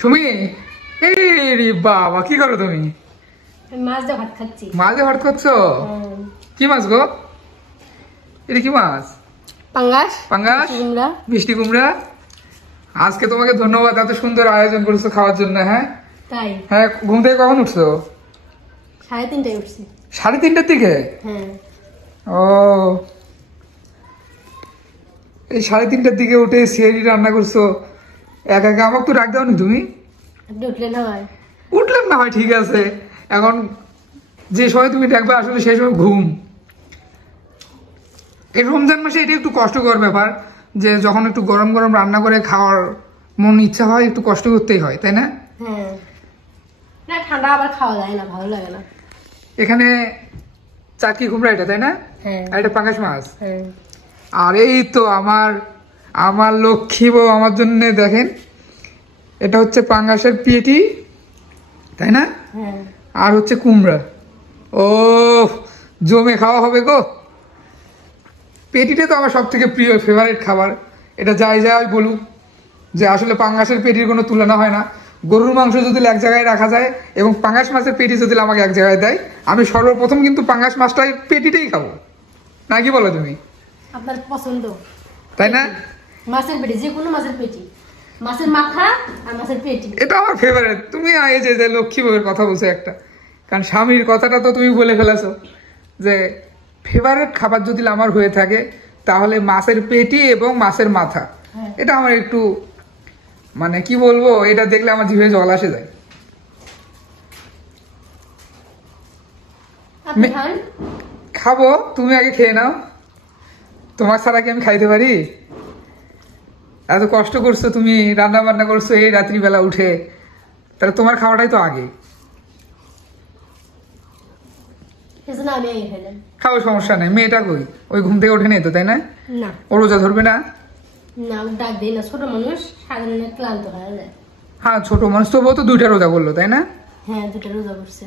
সুমি, এই রে বাবা, কি করো তুমি? মাছ দিয়ে ভাত খাচ্ছি। মাছ দিয়ে ভাত খাচ্ছো? কি মাছ গো? এটা কি মাছ? পাঙ্গাস। পাঙ্গাস, মিষ্টি কুমড়া। আজকে তোমাকে ধন্যবাদ, এত সুন্দর আয়োজন করেছো খাওয়ার জন্য। হ্যাঁ তাই? হ্যাঁ। ঘুম থেকে কখন উঠছো? 3:30টায় উঠছি। 3:30টার দিকে? হ্যাঁ। ও, এই 3:30টার দিকে উঠে সিয়ারি রান্না করছো একা একা। আমাকে তো রাখ দাওনি তুমি? আপনি উঠলেন না ভাই? উঠলাম না হয়, ঠিক আছে। এখন যে সময় তুমি দেখবে আসলে সেই সময় ঘুম। এই রমজান মাসে এটা একটু কষ্টকর ব্যাপার, যে যখন একটু গরম গরম রান্না করে খাওয়ার মন ইচ্ছা হয়, একটু কষ্ট করতেই হয়, তাই না? হ্যাঁ, না ঠান্ডা আবার খাওয়া যায় না, ভালো লাগে না। এখানে চাটকি কুমড়া এটা, তাই না? হ্যাঁ। আর এটা পাঙ্গাস মাছ। হ্যাঁ। আর এই তো আমার লক্ষ্মী বউ আমার জন্য, দেখেন, এটা হচ্ছে পাঙ্গাসের পেটি, তাই না? হ্যাঁ। আর হচ্ছে কুমড়া। ও, জমে খাওয়া হবে গো। পেটিটা তো আমার সব থেকে প্রিয় ফেভারিট খাবার। এটা যাই যাই বলুক, যে আসলে পাঙ্গাসের পেটির কোনো তুলনা হয় না। গরুর মাংস যদি এক জায়গায় রাখা যায় এবং পাঙ্গাস মাছের পেটি যদি আমাকে এক জায়গায় দেয়, আমি সর্বপ্রথম কিন্তু পাঙ্গাস মাছটাই পেটিটাই খাবো। না কি বলো তুমি? আপনার পছন্দ, তাই না? মাছের পেটি, যে কোনো মাছের পেটি, মাছের মাথা আর মাছের পেটি, এটা আমার ফেভারিট। তুমি এই যে লক্ষ্মী বউয়ের কথা বলছো একটা, কারণ স্বামীর কথাটা তো তুমি বলে ফেলেছো, যে ফেভারিট খাবার যদি আমার হয়ে থাকে তাহলে মাছের পেটি এবং মাছের মাথা। এটা আমার একটু, মানে কি বলবো, এটা দেখলে আমার জিভে জল আসে যায়। খাবো, তুমি আগে খেয়ে নাও। তোমার ছাড়া কি আমি খাইতে পারি? এত কষ্ট করছো তুমি, রান্না বান্না করছো এই রাত্রিবেলা উঠে, তাহলে তোমার খাওয়াটাই তো আগে। খাও, সমস্যা নেই। মেয়েটা কই? ওই ঘুম থেকে ওঠে নেই তো, তাই না? না, ও রোজা ধরবে না? না, ডাক দেই না, ছোট মানুষ সারাদিন ক্লান্ত হয়ে যায়। হ্যাঁ, ছোট মানুষ, তবুও তো 2টা রোজা করলো, তাই না? হ্যাঁ, 2টা রোজা করছে।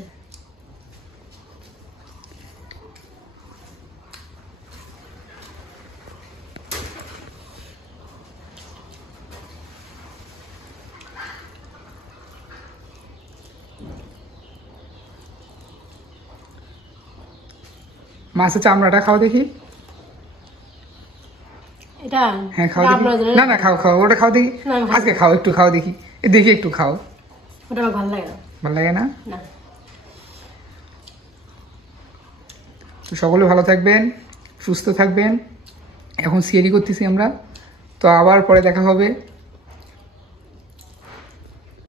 মাছের চামড়াটা খাও দেখি। এটা? হ্যাঁ, খাও দেখি। না না, খাও খাও, ওটা খাও দেখি। আজকে খাও, একটু খাও দেখি, দেখি একটু খাও। ওটা আমার ভালো লাগে না। ভালো লাগে না? না। তো সকলে ভালো থাকবেন, সুস্থ থাকবেন। এখন সিয়ারি করতেছি আমরা, তো আবার পরে দেখা হবে।